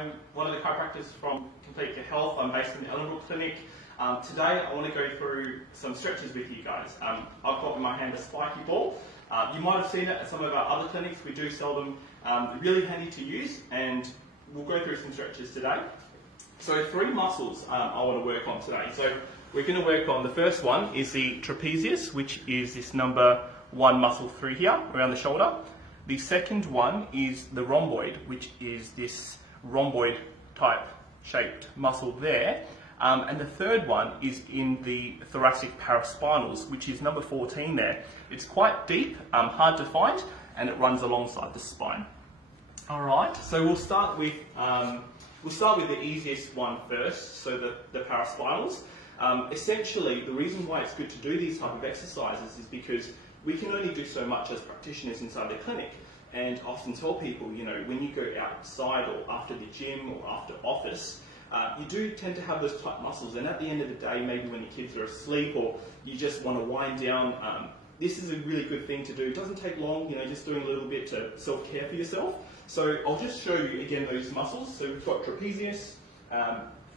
I'm one of the chiropractors from Complete Care Health. I'm based in the Ellenbrook Clinic. Today I want to go through some stretches with you guys. I've got in my hand a spiky ball. You might have seen it at some of our other clinics. We do sell them. Really handy to use, and we'll go through some stretches today. So 3 muscles I want to work on today. So we're going to work on, the first one is the trapezius, which is this number 1 muscle through here, around the shoulder. The second one is the rhomboid, which is this rhomboid type shaped muscle there. And the third one is in the thoracic paraspinals, which is number 14 there. It's quite deep, hard to find, and it runs alongside the spine. All right, so we'll start with the easiest one first, so the paraspinals. Essentially, the reason why it's good to do these type of exercises is because we can only do so much as practitioners inside the clinic, and often tell people, you know, when you go outside or after the gym or after office, you do tend to have those tight muscles, and at the end of the day, maybe when your kids are asleep or you just want to wind down, this is a really good thing to do. It doesn't take long, you know, just doing a little bit to self-care for yourself. So I'll just show you again those muscles. So we've got trapezius,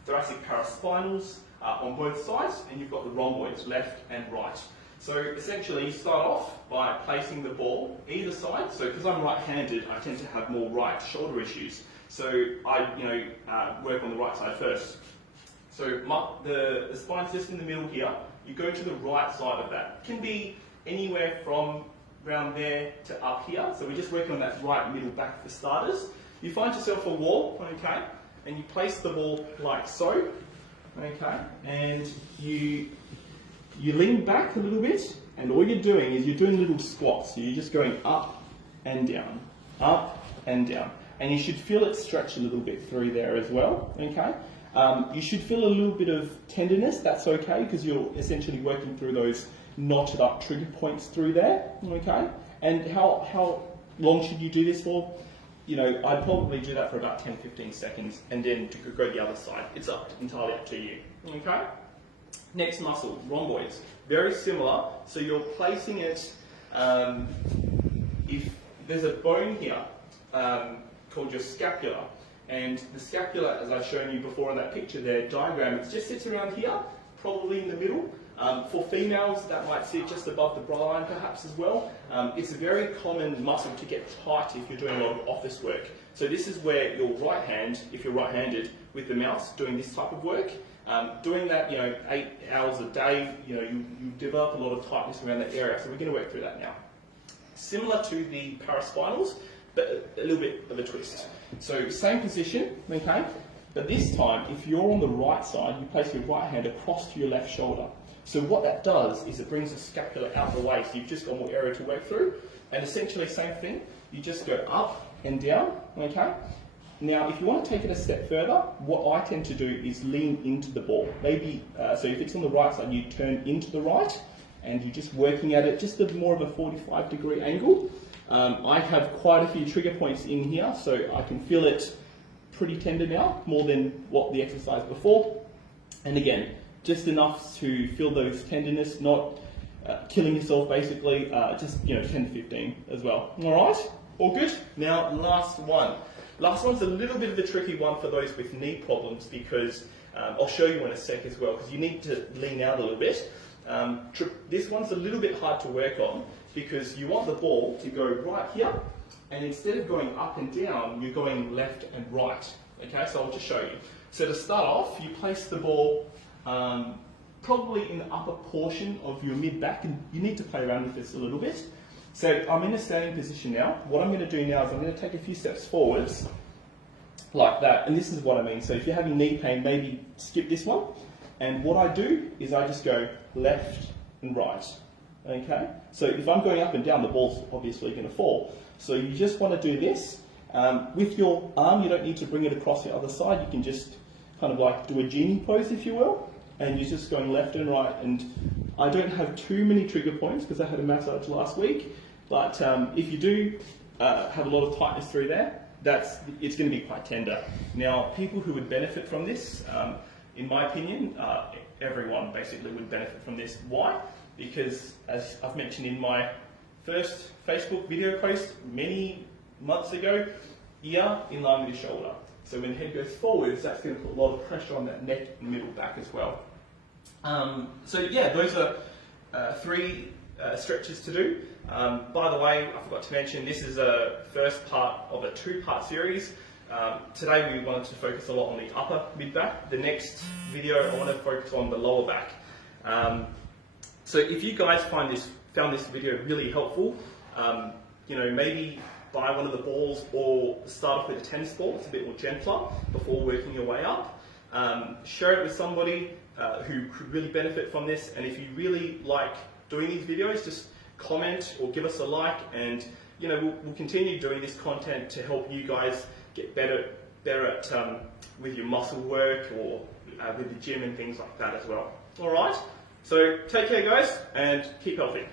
thoracic paraspinals on both sides, and you've got the rhomboids, left and right. So essentially, you start off by placing the ball either side. So because I'm right-handed, I tend to have more right shoulder issues. So I, work on the right side first. So the spine's just in the middle here. You go to the right side of that. It can be anywhere from around there to up here. So we're just working on that right middle back for starters. You find yourself a wall, okay, and you place the ball like so, okay, and you lean back a little bit, and all you're doing is you're doing little squats. So you're just going up and down, up and down. And you should feel it stretch a little bit through there as well, okay? You should feel a little bit of tenderness, that's okay, because you're essentially working through those knotted up trigger points through there, okay? And how long should you do this for? You know, I'd probably do that for about 10-15 seconds, and then to go the other side. It's entirely up to you, okay? Next muscle, rhomboids. Very similar, so you're placing it, if there's a bone here called your scapula, and the scapula, as I've shown you before in that picture there, diagram, it just sits around here, probably in the middle. For females, that might sit just above the bra line perhaps as well. It's a very common muscle to get tight if you're doing a lot of office work. So this is where your right hand, if you're right-handed with the mouse, doing this type of work, doing that, 8 hours a day, you develop a lot of tightness around that area. So we're going to work through that now. Similar to the paraspinals, but a little bit of a twist. So same position, okay? But this time, if you're on the right side, you place your right hand across to your left shoulder. So what that does is it brings the scapula out of the way, so you've just got more area to work through. And essentially same thing, you just go up and down, okay? Now, if you want to take it a step further, what I tend to do is lean into the ball. Maybe, so if it's on the right side, you turn into the right, and you're just working at it just a more of a 45-degree angle. I have quite a few trigger points in here, so I can feel it pretty tender now, more than what the exercise before. And again, just enough to feel those tenderness, not killing yourself basically, just 10 to 15 as well. All right, all good? Now, last one. Last one's a little bit of a tricky one for those with knee problems, because I'll show you in a sec as well, because you need to lean out a little bit. This one's a little bit hard to work on, because you want the ball to go right here, and instead of going up and down, you're going left and right. Okay, so I'll just show you. So to start off, you place the ball probably in the upper portion of your mid-back, and you need to play around with this a little bit. So I'm in a standing position now. What I'm going to do now is I'm going to take a few steps forwards, like that, and this is what I mean. So if you're having knee pain, maybe skip this one. And what I do is I just go left and right, okay? So if I'm going up and down, the ball's obviously going to fall. So you just want to do this. With your arm, you don't need to bring it across the other side. You can just kind of like do a genie pose, if you will, and you're just going left and right. And I don't have too many trigger points because I had a massage last week, but if you do have a lot of tightness through there, it's going to be quite tender. Now, people who would benefit from this, in my opinion, everyone basically would benefit from this. Why? Because, as I've mentioned in my first Facebook video post many months ago, ear in line with your shoulder. So when the head goes forwards, that's going to put a lot of pressure on that neck and middle back as well. So yeah, those are 3 stretches to do. By the way, I forgot to mention, this is a first part of a 2-part series. Today we wanted to focus a lot on the upper mid-back. The next video I want to focus on the lower back. So if you guys found this video really helpful, you know, maybe buy one of the balls or start off with a tennis ball. It's a bit more gentler before working your way up. Share it with somebody who could really benefit from this, and if you really like doing these videos, just comment or give us a like, and you know, we'll continue doing this content to help you guys get better at with your muscle work or with the gym and things like that as well. Alright, so take care guys and keep healthy.